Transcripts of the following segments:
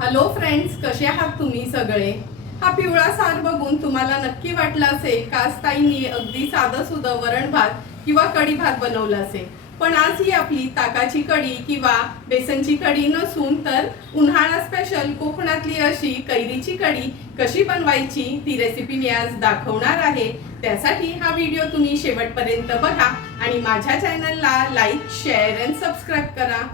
Hello friends, कसे आहात तुम्ही सगळे? हा पिवळा सार बघून तुम्हाला नक्की वाटलं असेल का ताईंनी अगदी साधं सुधं वरण भात किंवा कढी भात बनवला असेल. पण आज ही आपली ताकाची कढी किंवा बेसनची कढी नसून तर उन्हाळा स्पेशल कोकणातली अशी कैरीची कढी कशी बनवायची ती रेसिपी मी आज दाखवणार आहे. त्यासाठी हा व्हिडिओ तुम्ही शेवटपर्यंत बघा आणि माझ्या चॅनलला लाईक, शेअर आणि सबस्क्राईब करा.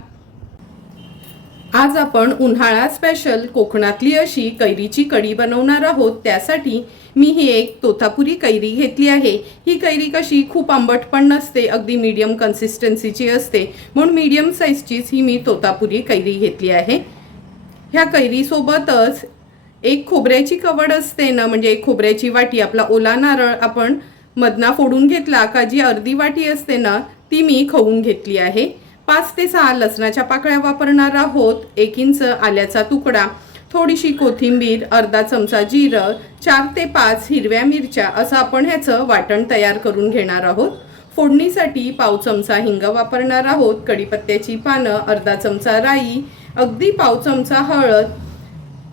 आज आपण उन्हाळा स्पेशल कोकणातली अशी कैरीची कढी बनवणार आहोत. त्यासाठी मी ही एक तोतापुरी कैरी घेतली आहे. ही कैरी कशी खूप आंबट पण नसते, अगदी मीडियम कन्सिस्टन्सीची असते, म्हणून मीडियम साईजचीच ही मी तोतापुरी कैरी घेतली आहे. ह्या कैरीसोबतच एक खोबऱ्याची कवड असते ना, म्हणजे एक खोबऱ्याची वाटी, आपला ओला नारळ आपण मधना फोडून घेतला का जी अर्धी वाटी असते ना ती मी खवून घेतली आहे. 5 ते 6 लसणाच्या पाकळ्या वापरणार आहोत. 1 इंच आल्याचा तुकडा, थोडीशी कोथिंबीर, अर्धा चमचा जिरं, 4 ते 5 हिरव्या मिरच्या असं आपण ह्याचं वाटण तयार करून घेणार आहोत. फोडणीसाठी पाव चमचा हिंग वापरणार आहोत. कढीपत्त्याची पानं, अर्धा चमचा राई, अगदी पाव चमचा हळद.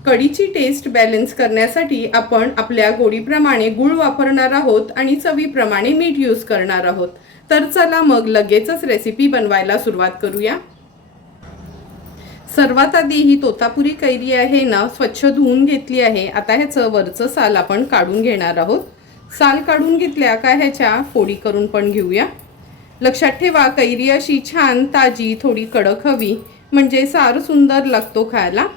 कढीची टेस्ट बॅलन्स करण्यासाठी आपण आपल्या गोडीप्रमाणे गूळ वापरणार आहोत आणि चवीप्रमाणे मीठ यूज करणार आहोत. तर चला मग लगेचच रेसिपी बनवायला सुरुवात करूया. सर्वात आधी ही तोतापुरी कैरी आहे ना स्वच्छ धुवून घेतली आहे. आता ह्याचं वरचं साल आपण काढून घेणार आहोत. साल काढून घेतल्या का ह्याच्या फोडी करून पण घेऊया. लक्षात ठेवा, कैरी अशी छान ताजी, थोडी कडक हवी, म्हणजे सार सुंदर लागतो खायला.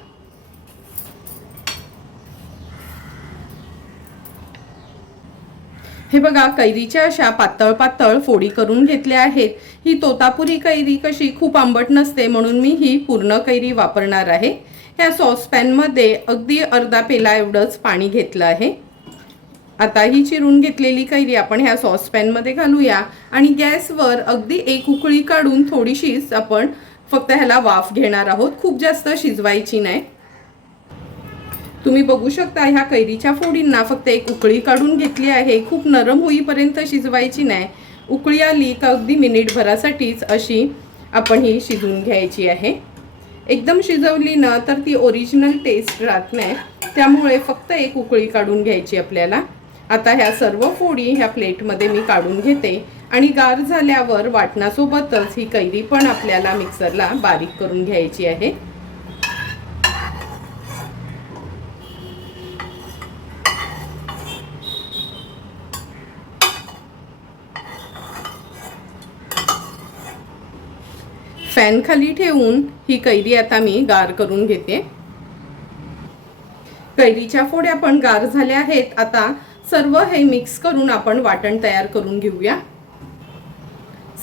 हे बघा, कैरीच्या अशा पातळ पातळ फोडी करून घेतल्या आहेत. ही तोतापुरी कैरी कशी खूप आंबट नसते, म्हणून मी ही पूर्ण कैरी वापरणार आहे. ह्या सॉसपॅनमध्ये अगदी अर्धा पेला एवढंच पाणी घेतलं आहे. आता ही चिरून घेतलेली कैरी आपण ह्या सॉसपॅनमध्ये घालूया आणि गॅसवर अगदी एक उकळी काढून थोडीशीच आपण फक्त ह्याला वाफ घेणार आहोत. खूप जास्त शिजवायची नाही. तुम्ही बघू शकता ह्या कैरीच्या फोडींना फक्त एक उकळी काढून घेतली आहे. खूप नरम होईपर्यंत शिजवायची नाही. उकळी आली का अगदी मिनिटभरासाठीच अशी आपण ही शिजवून घ्यायची आहे. एकदम शिजवली ना तर ती ओरिजिनल टेस्ट राहत नाही, त्यामुळे फक्त एक उकळी काढून घ्यायची आपल्याला. आता ह्या सर्व फोडी ह्या प्लेटमध्ये मी काढून घेते आणि गार झाल्यावर वाटणासोबतच ही कैरी पण आपल्याला मिक्सरला बारीक करून घ्यायची आहे. फॅन खाली ठेवून ही कैरी आता मी गार करून घेते. कैरीच्या फोड्या पण गार झाल्या आहेत. आता सर्व हे मिक्स करून आपण वाटण तयार करून घेऊया.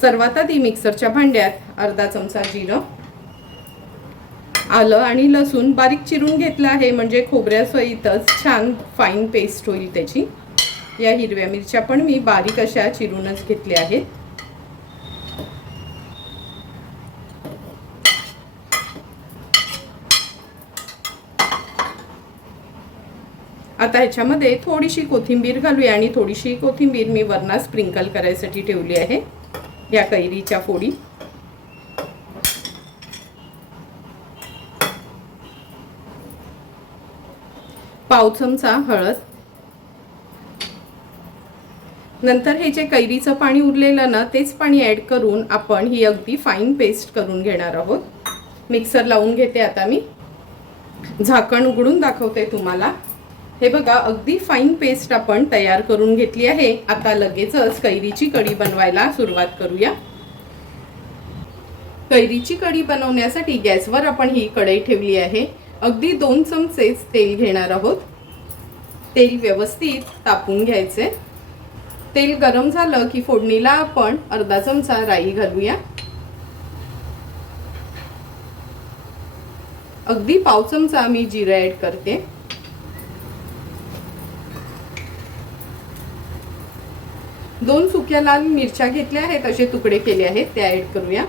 सर्वात आधी मिक्सरच्या भांड्यात अर्धा चमचा जिरं, आलं आणि लसूण बारीक चिरून घेतलं आहे, म्हणजे खोबऱ्यासहितच छान फाईन पेस्ट होईल त्याची. या हिरव्या मिरच्या पण मी बारीक अशा चिरूनच घेतल्या आहेत. आता ह्याच्यामध्ये थोडीशी कोथिंबीर घालूया आणि थोडीशी कोथिंबीर मी वरना स्प्रिंकल करायसाठी ठेवली आहे. या कैरीच्या फोडी, पाव चमचा हळद. नंतर हे जे कैरीचं पाणी उरलेलं ना तेच पाणी ॲड करून आपण ही अगदी फाईन पेस्ट करून घेणार आहोत. मिक्सर लावून घेते आता मी. झाकण उघडून दाखवते तुम्हाला. हे बघा, अगदी फाईन पेस्ट आपण तयार करून घेतली आहे. आता लगेचच कैरीची कढी बनवायला सुरुवात करूया. कैरीची कढी बनवण्यासाठी गॅसवर आपण ही कढई ठेवली आहे. अगदी 2 चमचेच तेल घेणार आहोत. तेल व्यवस्थित तापून घ्यायचे. तेल गरम झालं की फोडणीला आपण अर्धा चमचा राई घालूया. अगदी पाव चमचा मी जिरं ॲड करते. दोन सुक्या लाल मिरच्या घेतल्या आहेत, असे तुकडे केले आहेत, त्या ॲड करूया.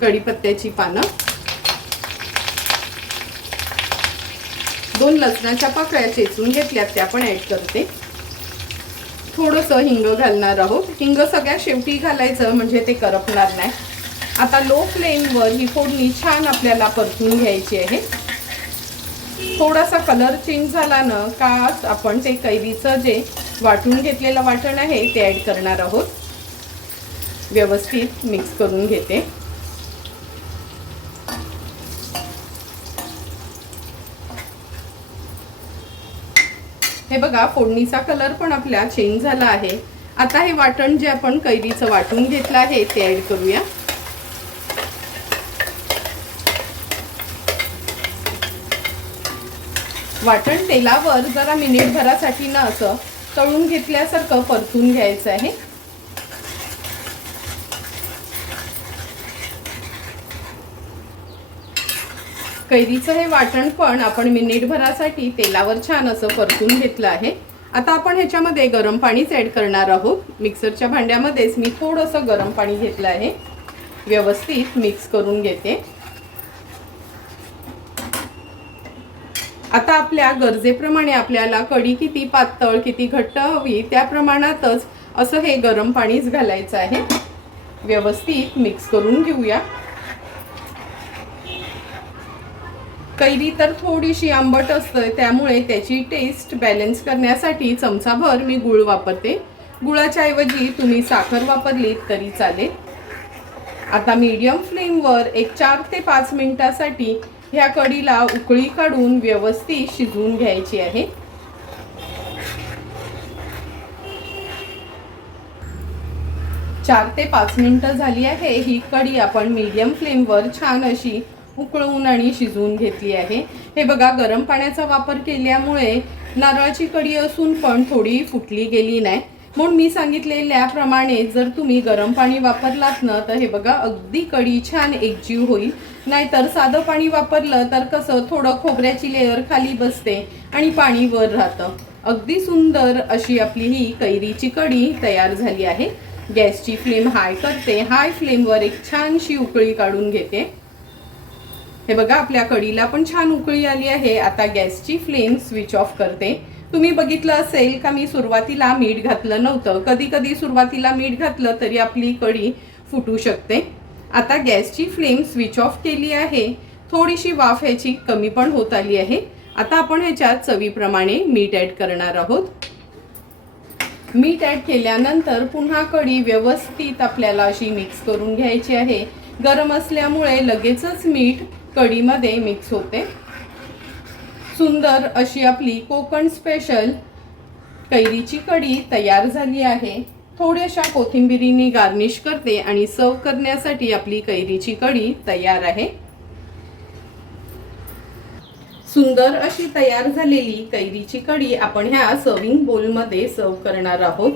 कढीपत्त्याची पानं, 2 लसणाच्या पाकळ्या चेचून घेतल्यात त्या पण ॲड करते. थोडंसं हिंग घालणार आहोत. हिंग सगळ्यात शेवटी घालायचं, म्हणजे ते करपणार नाही. आता लो फ्लेमवर ही फोडणी छान आपल्याला परतून घ्यायची आहे। थोडासा कलर चेंज झाला ना का आपण ते कैरीचं जे वाटून घेतलेलं वाटण आहे ते ॲड करणार आहोत। व्यवस्थित मिक्स करून घेते। हे बघा फोडणीचा कलर पण आपला चेंज झाला आहे। आता हे वाटण जे आपण कैरीचं वाटून घेतलं आहे ते ॲड करूया। वाटण तेलावर जरा मिनिटभरासाठी ना असं तळून घेतल्यासारखं परतून घ्यायचं आहे। कैरीचं हे वाटण पण आपण मिनिटभरासाठी तेलावर छान असं परतून घेतलं आहे। आता आपण ह्याच्यामध्ये गरम पाणीच ॲड करणार आहोत। मिक्सरच्या भांड्यामध्येच मी थोडंसं गरम पाणी घेतलं आहे। व्यवस्थित मिक्स करून घेते। आता आपल्या गरजेप्रमाणे आपल्याला कढी किती पातळ किती घट्ट हवी त्या प्रमाणातच असं हे गरम पाणीच घालायचं आहे। व्यवस्थित मिक्स करून घेऊया। कैरी तर थोडीशी आंबट असते त्यामुळे त्याची टेस्ट बॅलन्स करण्यासाठी चमचाभर मी गूळ वापरते। गुळाच्या ऐवजी तुम्ही साखर वापरलीत तरी चालेल। आता मीडियम फ्लेमवर एक 4 ते 5 मिनिटासाठी ह्या कढीला उकळी काढून व्यवस्थित शिजवून घ्यायची आहे। 4 ते 5 मिनिटं झाली आहे। ही कढी आपण मीडियम फ्लेमवर छान अशी उकळून आणि शिजवून घेतली आहे। हे बघा गरम पाण्याचा वापर केल्यामुळे नारळाची कढी असून पण थोडी फुटली गेली नाही। म्हणून मी सांगितलेल्याप्रमाणे जर तुम्ही गरम पाणी वापरलात ना तर हे बघा अगदी कढी छान एकजीव होईल। नाहीतर साधं पाणी वापरलं तर कसं थोडं खोबऱ्याची लेयर खाली बसते आणि पाणी वर राहतं। अगदी सुंदर अशी आपली ही कैरीची कढी तयार झाली आहे। गॅसची फ्लेम हाय करते। हाय फ्लेमवर एक छानशी उकळी काढून घेते। हे बघा आपल्या कढीला पण छान उकळी आली आहे। आता गॅसची फ्लेम स्विच ऑफ करते। तुम्ही बघितलं असेल का मी सुरुवातीला मीठ घातलं नव्हतं। कधी कधी सुरुवातीला मीठ घातलं तरी आपली कढी फुटू शकते। आता गॅसची फ्लेम स्विच ऑफ केली आहे। थोडीशी वाफ ह्याची कमी पण होत आली आहे। आता आपण ह्याच्यात चवीप्रमाणे मीठ ॲड करणार आहोत। मीठ ॲड केल्यानंतर पुन्हा कढी व्यवस्थित आपल्याला अशी मिक्स करून घ्यायची आहे। गरम असल्यामुळे लगेचच मीठ कढीमध्ये मिक्स होते। सुंदर अशी आपली कोकण स्पेशल कैरीची कढी तयार झाली आहे। थोड्याशा कोथिंबिरीने गार्निश करते आणि सर्व करण्यासाठी आपली कैरीची कढी तयार आहे। सुंदर अशी तयार झालेली कैरीची कढी आपण ह्या सर्विंग बोलमध्ये सर्व करणार आहोत।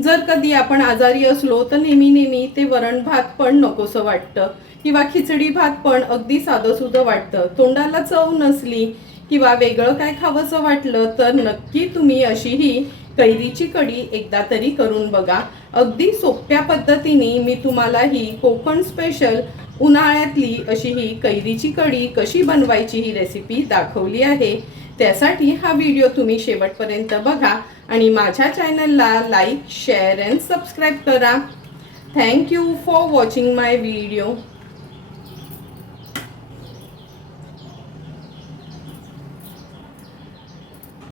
जर कधी आपण आजारी असलो तर नेहमी ते वरण भात पण नकोसं वाटतं किंवा खिचडी भात पण अगदी साधंसुधं वाटतं। तोंडाला चव नसली किंवा वेगळं काय खावंसं वाटलं तर नक्की तुम्ही अशी ही कैरीची कढी एकदा तरी करून बघा। अगदी सोप्या पद्धतीने मी तुम्हाला ही कोकण स्पेशल उन्हाळ्यातली अशी ही कैरीची कढी कशी बनवायची ही रेसिपी दाखवली आहे। त्यासाठी हा व्हिडिओ तुम्ही शेवटपर्यंत बघा आणि माझ्या चॅनलला लाईक शेअर अँड सबस्क्राईब करा। Thank you for watching my video.